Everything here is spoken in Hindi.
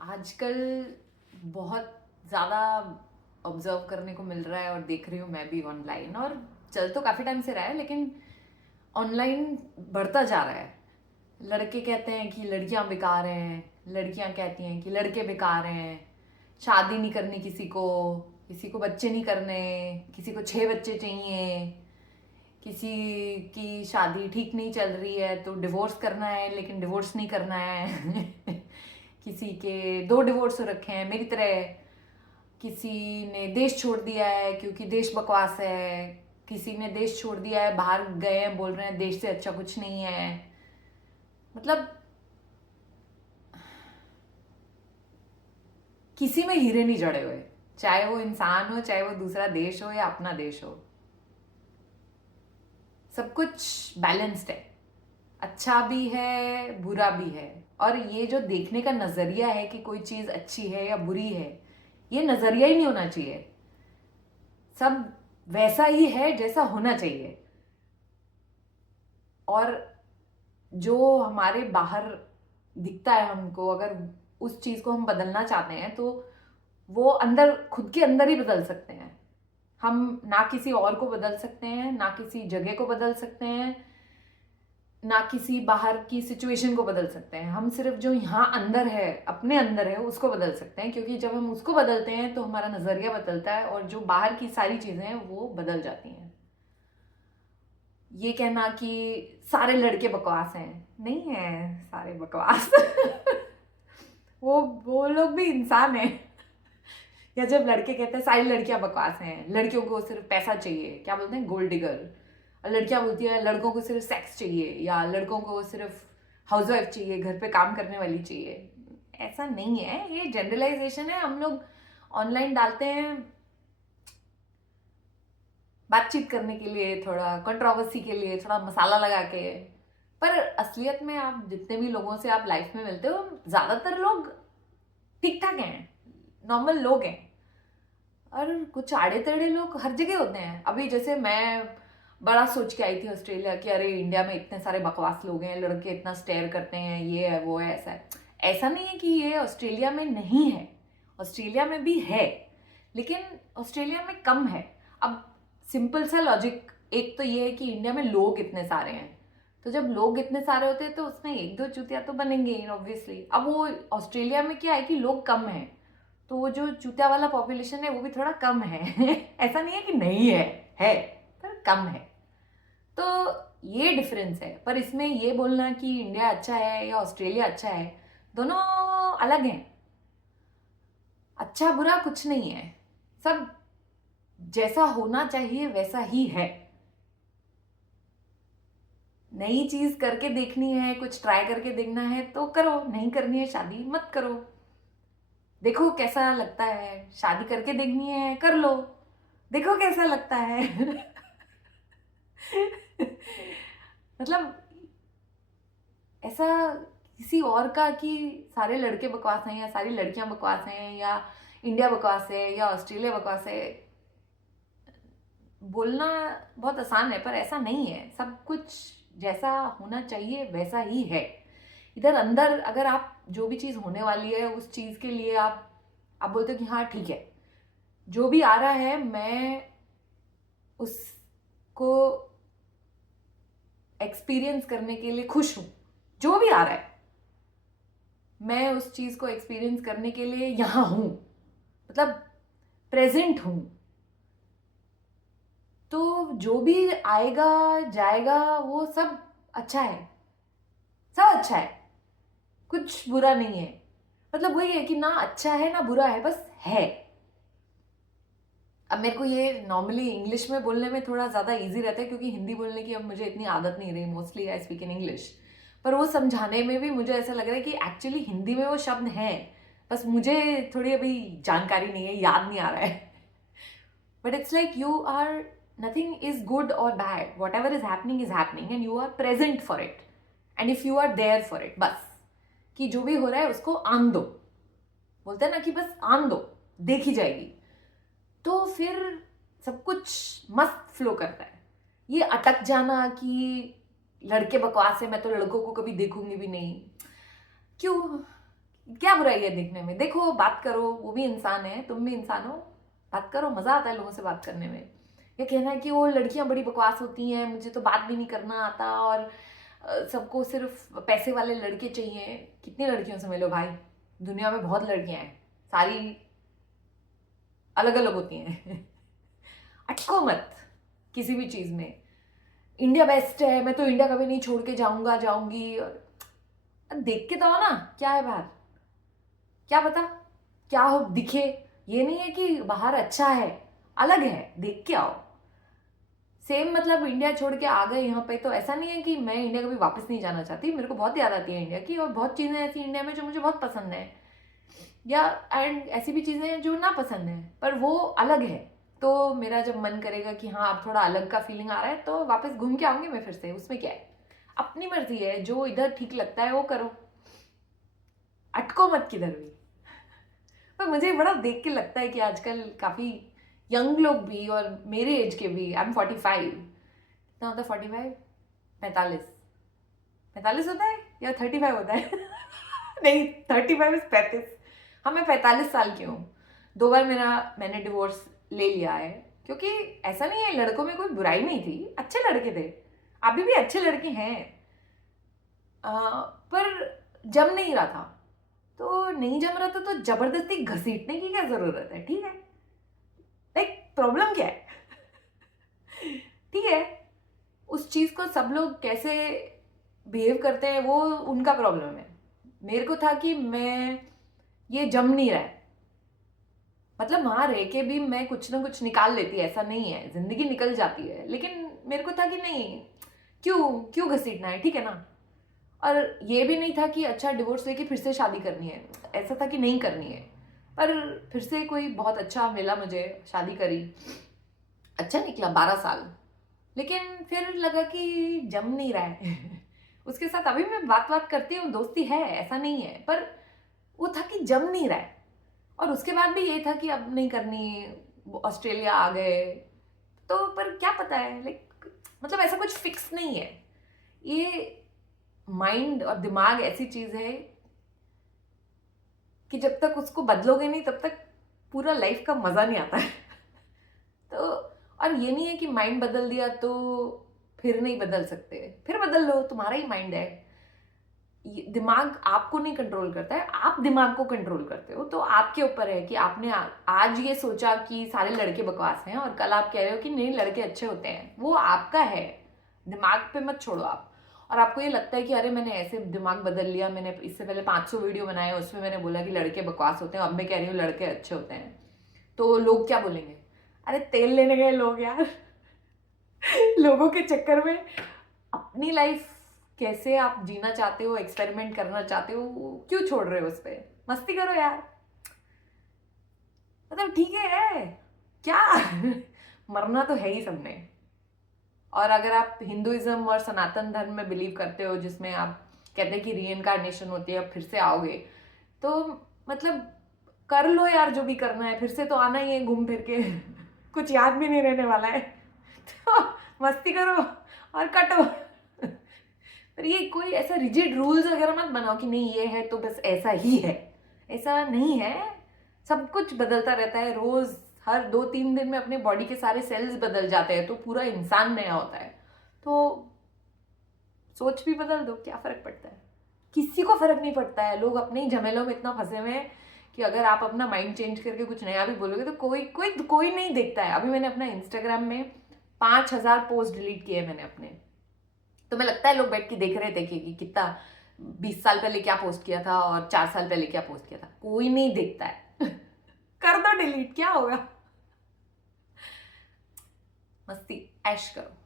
आजकल बहुत ज़्यादा ऑब्जर्व करने को मिल रहा है और देख रही हूँ मैं भी ऑनलाइन। और चल तो काफ़ी टाइम से रहा है, लेकिन ऑनलाइन बढ़ता जा रहा है। लड़के कहते हैं कि लड़कियां बेकार हैं, लड़कियां कहती हैं कि लड़के बेकार हैं। शादी नहीं करनी किसी को बच्चे नहीं करने, किसी को 6 बच्चे चाहिए, किसी की शादी ठीक नहीं चल रही है तो डिवोर्स करना है, लेकिन डिवोर्स नहीं करना है। किसी के 2 डिवोर्स हो रखे हैं मेरी तरह। किसी ने देश छोड़ दिया है क्योंकि देश बकवास है। किसी ने देश छोड़ दिया है, बाहर गए हैं, बोल रहे हैं देश से अच्छा कुछ नहीं है। मतलब किसी में हीरे नहीं जड़े हुए, चाहे वो इंसान हो, चाहे वो दूसरा देश हो या अपना देश हो। सब कुछ बैलेंस्ड है, अच्छा भी है बुरा भी है। और ये जो देखने का नजरिया है कि कोई चीज अच्छी है या बुरी है, ये नजरिया ही नहीं होना चाहिए। सब वैसा ही है जैसा होना चाहिए। और जो हमारे बाहर दिखता है हमको, अगर उस चीज को हम बदलना चाहते हैं तो वो अंदर, खुद के अंदर ही बदल सकते हैं। हम ना किसी और को बदल सकते हैं, ना किसी जगह को बदल सकते हैं, ना किसी बाहर की सिचुएशन को बदल सकते हैं। हम सिर्फ जो यहाँ अंदर है, अपने अंदर है, उसको बदल सकते हैं। क्योंकि जब हम उसको बदलते हैं तो हमारा नजरिया बदलता है और जो बाहर की सारी चीजें हैं वो बदल जाती हैं। ये कहना कि सारे लड़के बकवास हैं, नहीं है सारे बकवास। वो लोग भी इंसान हैं। या जब लड़के कहते हैं सारी लड़कियां बकवास हैं, लड़कियों को सिर्फ पैसा चाहिए, क्या बोलते हैं, गोल्ड डिगर। और लड़कियां बोलती है लड़कों को सिर्फ सेक्स चाहिए, या लड़कों को सिर्फ हाउसवाइफ चाहिए, घर पे काम करने वाली चाहिए। ऐसा नहीं है, ये जनरलाइजेशन है। हम लोग ऑनलाइन डालते हैं बातचीत करने के लिए, थोड़ा कंट्रोवर्सी के लिए, थोड़ा मसाला लगा के। पर असलियत में आप जितने भी लोगों से आप लाइफ में मिलते हो, ज्यादातर लोग ठीक ठाक हैं, नॉर्मल लोग हैं। और कुछ आड़े टेढ़े लोग हर जगह होते हैं। अभी जैसे मैं बड़ा सोच के आई थी ऑस्ट्रेलिया कि अरे इंडिया में इतने सारे बकवास लोग हैं, लड़के इतना स्टेयर करते हैं, ये है वो है, ऐसा है। ऐसा नहीं है कि ये ऑस्ट्रेलिया में नहीं है, ऑस्ट्रेलिया में भी है, लेकिन ऑस्ट्रेलिया में कम है। अब सिंपल सा लॉजिक एक तो ये है कि इंडिया में लोग इतने सारे हैं, तो जब लोग इतने सारे होते हैं तो उसमें एक दो चूतिया तो बनेंगे ऑब्वियसली। अब वो ऑस्ट्रेलिया में क्या है कि लोग कम हैं, तो वो जो चूतिया वाला पॉपुलेशन है वो भी थोड़ा कम है। ऐसा नहीं है कि नहीं है पर कम है। तो ये डिफरेंस है। पर इसमें ये बोलना कि इंडिया अच्छा है या ऑस्ट्रेलिया अच्छा है, दोनों अलग हैं। अच्छा बुरा कुछ नहीं है, सब जैसा होना चाहिए वैसा ही है। नई चीज करके देखनी है, कुछ ट्राई करके देखना है तो करो, नहीं करनी है शादी मत करो, देखो कैसा लगता है। शादी करके देखनी है कर लो, देखो कैसा लगता है। मतलब ऐसा किसी और का कि सारे लड़के बकवास हैं या सारी लड़कियां बकवास हैं या इंडिया बकवास है या ऑस्ट्रेलिया बकवास है, बोलना बहुत आसान है पर ऐसा नहीं है। सब कुछ जैसा होना चाहिए वैसा ही है। इधर अंदर अगर आप जो भी चीज होने वाली है उस चीज के लिए आप बोलते हो कि हाँ ठीक है, जो भी आ रहा है मैं उसको एक्सपीरियंस करने के लिए खुश हूं। जो भी आ रहा है मैं उस चीज को एक्सपीरियंस करने के लिए यहां हूं, मतलब प्रेजेंट हूं। तो जो भी आएगा जाएगा वो सब अच्छा है, सब अच्छा है, कुछ बुरा नहीं है। मतलब वही है कि ना अच्छा है ना बुरा है, बस है। अब मेरे को ये नॉर्मली इंग्लिश में बोलने में थोड़ा ज़्यादा इजी रहता है क्योंकि हिंदी बोलने की अब मुझे इतनी आदत नहीं रही, mostly I speak in English. पर वो समझाने में भी मुझे ऐसा लग रहा है कि एक्चुअली हिंदी में वो शब्द हैं, बस मुझे थोड़ी अभी जानकारी नहीं है, याद नहीं आ रहा है। But it's like you are, nothing is good और bad, whatever is happening and you are present for it and if you are there for it. बस कि जो भी हो रहा है उसको आन दो, बोलते हैं ना कि बस आन दो, देखी जाएगी, तो फिर सब कुछ मस्त फ्लो करता है। ये अटक जाना कि लड़के बकवास है, मैं तो लड़कों को कभी देखूंगी भी नहीं, क्यों क्या बुराई है देखने में? देखो, बात करो, वो भी इंसान है, तुम भी इंसान हो, बात करो, मजा आता है लोगों से बात करने में। ये कहना है कि वो लड़कियां बड़ी बकवास होती हैं, मुझे तो बात भी नहीं करना आता, और सबको सिर्फ पैसे वाले लड़के चाहिए। कितनी लड़कियों से मिलो भाई, दुनिया में बहुत लड़कियां हैं, सारी अलग अलग होती हैं। अटको मत किसी भी चीज में। इंडिया बेस्ट है, मैं तो इंडिया कभी नहीं छोड़ के जाऊंगा जाऊंगी, और देख के तो आओ ना क्या है बाहर, क्या पता क्या हो दिखे। ये नहीं है कि बाहर अच्छा है, अलग है, देख के आओ। सेम मतलब इंडिया छोड़ के आ गए यहाँ पे, तो ऐसा नहीं है कि मैं इंडिया कभी वापस नहीं जाना चाहती, मेरे को बहुत याद आती है इंडिया की, और बहुत चीज़ें ऐसी इंडिया में जो मुझे बहुत पसंद है, या एंड ऐसी भी चीज़ें हैं जो ना पसंद है, पर वो अलग है। तो मेरा जब मन करेगा कि हाँ अब थोड़ा अलग का फीलिंग आ रहा है, तो वापस घूम के आऊंगी मैं फिर से, उसमें क्या है, अपनी मर्जी है, जो इधर ठीक लगता है वो करो, अटको मत किधर भी। पर मुझे बड़ा देख के लगता है कि आजकल काफ़ी यंग लोग भी, और मेरे एज के भी, आई एम 45, कितना होता है 45, 45, 45 होता है या 35 होता है? नहीं, 35 इज 35। हाँ, मैं 45 साल की हूँ। 2 बार मैंने डिवोर्स ले लिया है, क्योंकि ऐसा नहीं है, लड़कों में कोई बुराई नहीं थी, अच्छे लड़के थे, अभी भी अच्छे लड़के हैं, पर जम नहीं रहा था। तो नहीं जम रहा था तो जबरदस्ती घसीटने की क्या जरूरत है? ठीक है, लाइक प्रॉब्लम क्या है? ठीक है, उस चीज को सब लोग कैसे बिहेव करते हैं वो उनका प्रॉब्लम है। मेरे को था कि मैं, ये जम नहीं रहा है, मतलब वहां रह के भी मैं कुछ ना कुछ निकाल लेती, ऐसा नहीं है, जिंदगी निकल जाती है, लेकिन मेरे को था कि नहीं, क्यों क्यों घसीटना है, ठीक है ना। और ये भी नहीं था कि अच्छा डिवोर्स लेके फिर से शादी करनी है, ऐसा था कि नहीं करनी है। पर फिर से कोई बहुत अच्छा मिला मुझे, शादी करी, अच्छा निकला 12 साल, लेकिन फिर लगा कि जम नहीं रहा है। उसके साथ अभी मैं बात करती हूँ, दोस्ती है, ऐसा नहीं है, पर वो था कि जम नहीं रहा है। और उसके बाद भी ये था कि अब नहीं करनी, ऑस्ट्रेलिया आ गए, तो पर क्या पता है, लाइक मतलब ऐसा कुछ फिक्स नहीं है। ये माइंड और दिमाग ऐसी चीज है कि जब तक उसको बदलोगे नहीं तब तक पूरा लाइफ का मजा नहीं आता है। तो और ये नहीं है कि माइंड बदल दिया तो फिर नहीं बदल सकते, फिर बदल लो, तुम्हारा ही माइंड है। दिमाग आपको नहीं कंट्रोल करता है, आप दिमाग को कंट्रोल करते हो। तो आपके ऊपर है कि आपने आज ये सोचा कि सारे लड़के बकवास हैं, और कल आप कह रहे हो कि नहीं लड़के अच्छे होते हैं, वो आपका है, दिमाग पे मत छोड़ो आप। और आपको ये लगता है कि अरे मैंने ऐसे दिमाग बदल लिया, मैंने इससे पहले 500 वीडियो बनाए, उसमें मैंने बोला कि लड़के बकवास होते हैं, अब मैं कह रही हूँ लड़के अच्छे होते हैं, तो लोग क्या बोलेंगे? अरे तेल लेने गए लोग यार। लोगों के चक्कर में अपनी लाइफ कैसे आप जीना चाहते हो, एक्सपेरिमेंट करना चाहते हो, क्यों छोड़ रहे हो उस पर? मस्ती करो यार, मतलब ठीक है क्या। मरना तो है ही सबने। और अगर आप हिंदुइज्म और सनातन धर्म में बिलीव करते हो, जिसमें आप कहते हैं कि रीइंकारनेशन होती है, फिर से आओगे, तो मतलब कर लो यार जो भी करना है, फिर से तो आना ही है घूम फिर के। कुछ याद भी नहीं रहने वाला है। तो मस्ती करो और कटो। पर ये कोई ऐसा रिजिड रूल्स वगैरह मत बनाओ कि नहीं ये है तो बस ऐसा ही है, ऐसा नहीं है। सब कुछ बदलता रहता है, रोज हर 2-3 दिन में अपने बॉडी के सारे सेल्स बदल जाते हैं, तो पूरा इंसान नया होता है। तो सोच भी बदल दो, क्या फर्क पड़ता है? किसी को फर्क नहीं पड़ता है। लोग अपने ही झमेलों में इतना फंसे हुए हैं कि अगर आप अपना माइंड चेंज करके कुछ नया भी बोलोगे तो कोई नहीं देखता है। अभी मैंने अपना इंस्टाग्राम में 5,000 पोस्ट डिलीट किए मैंने अपने, तो मैं लगता है लोग बैठ के देख रहे थे कि कितना 20 साल पहले क्या पोस्ट किया था और 4 साल पहले क्या पोस्ट किया था, कोई नहीं देखता है। कर दो डिलीट, क्या होगा? मस्ती ऐश करो।